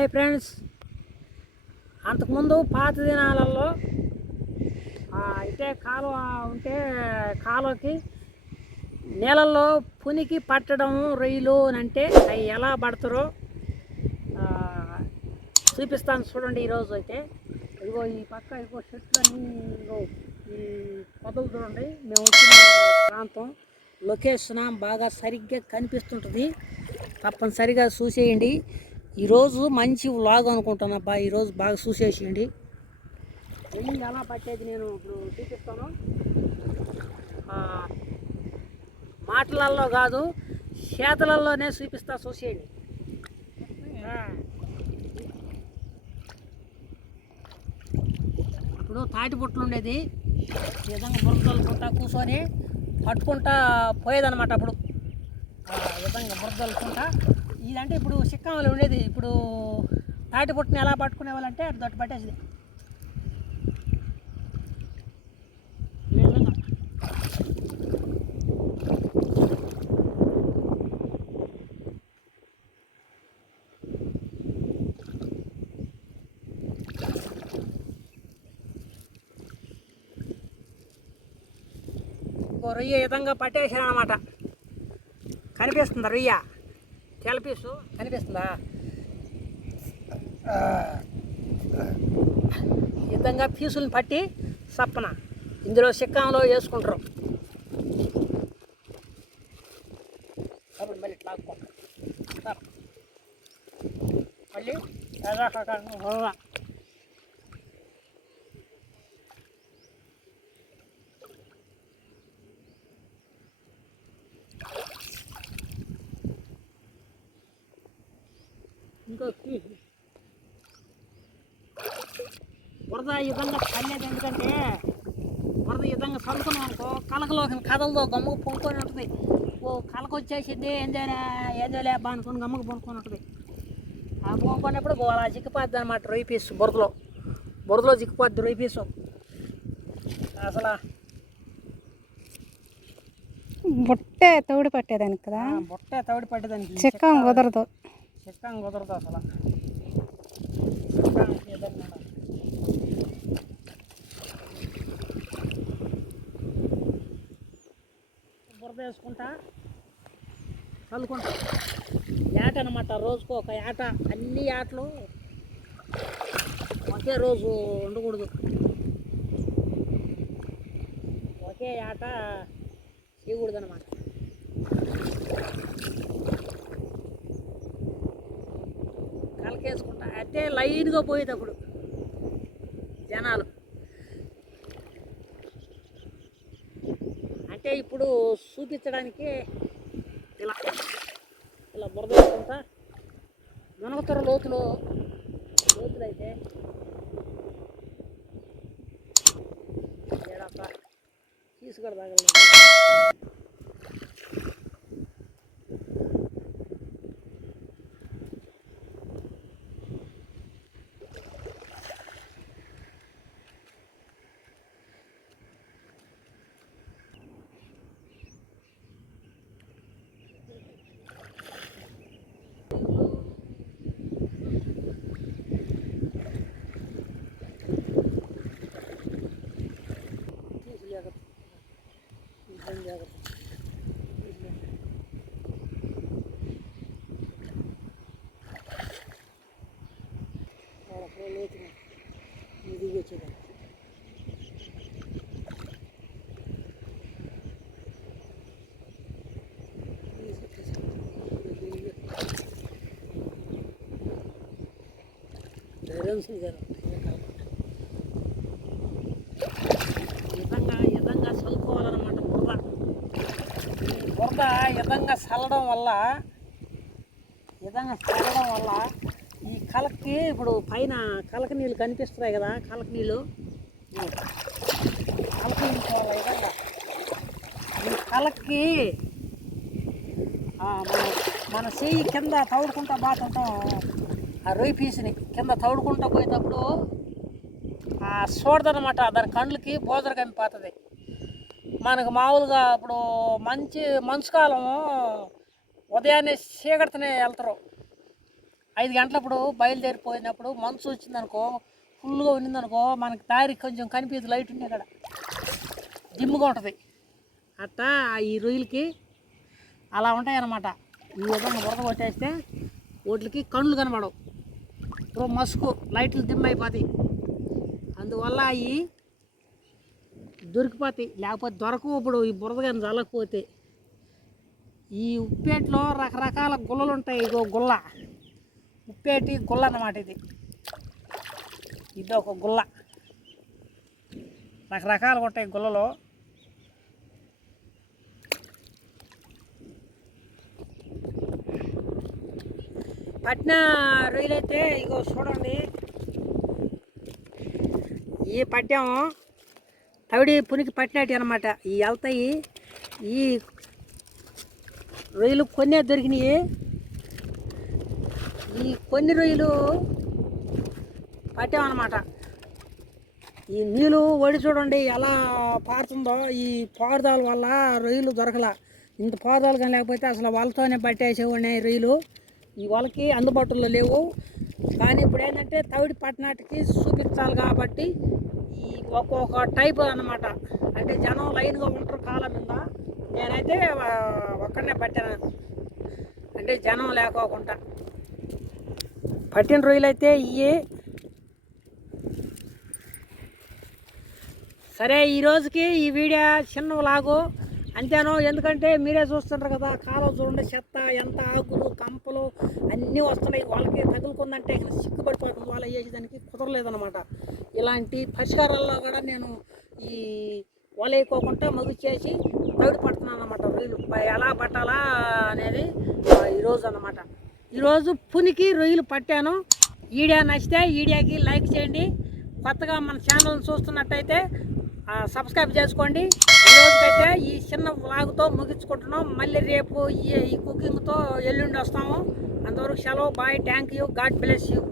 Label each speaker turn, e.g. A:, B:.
A: Hi friends. అంతకుముందు పాత దినాలలో అయితే కాలువ ఉంటే కాలువకి నీళ్ళల్లో పునికి పట్టడం రొయ్యలు అని అంటే అవి ఎలా పడతారో చూపిస్తాను చూడండి ఈరోజు అయితే. ఇదిగో ఈ పక్క ఇదిగో చెట్లన్నీ ఇదిగో ఈ పొదలు చూడండి. మేము వచ్చిన ప్రాంతం లొకేషన్ బాగా సరిగ్గా కనిపిస్తుంటుంది. తప్పనిసరిగా చూసేయండి. ఈరోజు మంచి వ్లాగ్ అనుకుంటానబ్బా ఈరోజు బాగా చూసేసేయండి ఎన్ని ఎలా పట్టేది నేను ఇప్పుడు చూపిస్తాను. మాటలల్లో కాదు చేతలలోనే చూపిస్తా చూసేయండి. ఇప్పుడు తాటి బుట్టలు ఉండేది. ఈ విధంగా బురదలుకుంటా కూర్చొని పట్టుకుంటా పోయేదన్నమాట అప్పుడు. ఆ విధంగా బురదలుకుంటా ఇదంటే ఇప్పుడు సిక్కంలో ఉండేది. ఇప్పుడు తాటి బుట్టని ఎలా పట్టుకునే వాళ్ళంటే అటు దొట్టు పట్టేసింది. రొయ్య విధంగా పట్టేసాను అనమాట కనిపిస్తుంది రొయ్య. తెలపీసు కనిపిస్తుందా? విధంగా పీసులను పట్టి సప్పన ఇందులో సిక్కంలో వేసుకుంటారు. అప్పుడు మళ్ళీ ఇట్లా. మళ్ళీ వరద విధంగా చల్లేది ఎందుకంటే వరద విధంగా చదువుకున్నాం అనుకో కలకలో కథలతో గమ్మకు పొంగుకొని ఉంటుంది. ఓ కలక వచ్చేసింది ఏం చేయలే ఏం చేయలే అబ్బా అనుకుని గమ్మకు పొంగుకొని ఉంటుంది. ఆ పొంగుకున్నప్పుడు ఓ అలా చిక్కిపోద్ది అనమాట రొయ్యి పీసు బురదలో. బురదలో చిక్కిపోద్ది రొయ్యి పీసు అసలు
B: బుట్టే తోడు పట్టేదానికి కదా?
A: బుట్ట తవిడి పట్టేదానికి.
B: చెక్క కుదరదు.
A: చిక్కం కుదరదు అసలు చిక్కం ఏదన్నా బురద వేసుకుంటా. చల్లుకుంటా ఏట అనమాట రోజుకు ఒక ఏట అన్ని ఏటలు ఒకే రోజు ఉండకూడదు ఒకే ఏట చేయకూడదు అనమాట తలకేసుకుంటా. అట్టే లైన్గా పోయేటప్పుడు. జనాలు. అంటే ఇప్పుడు చూపించడానికి ఇలా ఇలా బురదేసుకుంటా మునగతర లోతులో లోతులు అయితే విధంగా విధంగా చల్లుకోవాలన్నమాట బురద ఈ బురద. విధంగా చల్లడం వల్ల విధంగా చల్లడం వల్ల ఈ కలకి ఇప్పుడు పైన కలక నీళ్ళు కనిపిస్తున్నాయి కదా కలక నీళ్ళు. కలక నీళ్ళు విధంగా ఈ కలకి మన మన చెయ్యి కింద తౌడుకుంటా బాతుంటాం ఆ రొయ్యి పీసుని కింద తౌడుకుంటా పోయేటప్పుడు ఆ చూడదనమాట దాని కండ్లకి బోజర కనిపోతుంది మనకు మామూలుగా ఇప్పుడు మంచి మంచు కాలం ఉదయాన్నే చీకటితోనే వెళ్తారు. ఐదు గంటలప్పుడు బయలుదేరిపోయినప్పుడు మంచు వచ్చిందనుకో ఫుల్గా ఉన్నిందనుకో మనకి దారి కొంచెం కనిపించదు లైట్ ఉంది అక్కడ జిమ్గా ఉంటుంది. అట్టా ఈ రొయ్యలకి అలా ఉంటాయన్నమాట. ఈ విధంగా బురద కొట్టేస్తే వాటికి కళ్ళు కనబడవు. మసుకు లైట్లు దిమ్ అయిపోతాయి. అందువల్ల అవి దొరికిపోతాయి. లేకపోతే దొరకవు ఇప్పుడు ఈ బురద కానీ చల్లకపోతే ఈ ఉప్పేట్లో రకరకాల గుల్లలు ఉంటాయి. ఇగో గుల్ల. ఉప్పేటి గుల్ల అన్నమాట ఇది. ఇది ఒక గుల్ల. రకరకాలు ఉంటాయి గుల్లలో. పట్టిన రొయ్యలైతే ఇగో చూడండి. ఈ పట్టాము తవిడి పునికి పట్టినట్టు అనమాట ఈ వెళ్తాయి. ఈ రొయ్యలు కొన్నే దొరికినాయి. ఈ కొన్ని రొయ్యలు పట్టామన్నమాట ఈ నీళ్ళు ఒడి చూడండి ఎలా పారుతుందో ఈ పారుదాల వల్ల రొయ్యలు దొరకల. ఇంత పారుదాలు కానీ లేకపోతే అసలు వలతోనే పట్టేసేవాడిని రొయ్యలు. ఈ అందుబాటులో లేవు. కానీ ఇప్పుడు ఏంటంటే తవిడి పట్టణాటికి చూపించాలి కాబట్టి ఈ ఒక్కొక్క టైప్ అన్నమాట. అంటే జనం లైన్గా ఉంటారు కాలం మీద. నేనైతే ఒక్కడనే పట్టాను. అంటే జనం లేకోకుండా. పట్టిన రొయ్యలు అయితే ఇవి సరే ఈరోజుకి ఈ వీడియో చిన్న లాగు అంతేనో? ఎందుకంటే మీరే చూస్తుంటారు కదా కాలువ చూడండి చెత్త ఎంత ఆకులు కంపలు అన్నీ వస్తున్నాయి. వాళ్ళకి తగులుకుందంటే ఇక్కడ సిక్కుపడిపోతుంది వాళ్ళు వేసేదానికి కుదరలేదనమాట ఇలాంటి పరిష్కారాల్లో కూడా నేను ఈ వల వేయకోకుండా మగు చేసి తవిడి పడుతున్నాను అనమాట రొయ్యలు ఎలా పట్టాలా అనేది ఈరోజు అన్నమాట ఈరోజు పునికి రొయ్యలు పట్టాను. ఈడియా నచ్చితే ఈడియాకి లైక్ చేయండి. కొత్తగా మన ఛానల్ చూస్తున్నట్టయితే సబ్స్క్రైబ్ చేసుకోండి. ఈ రోజుకైతే ఈ చిన్న వ్లాగ్తో ముగించుకుంటున్నాం. మళ్ళీ రేపు ఈ ఈ కుకింగ్తో ఎల్లుండి వస్తాము. అంతవరకు సెలవు bye thank you God bless you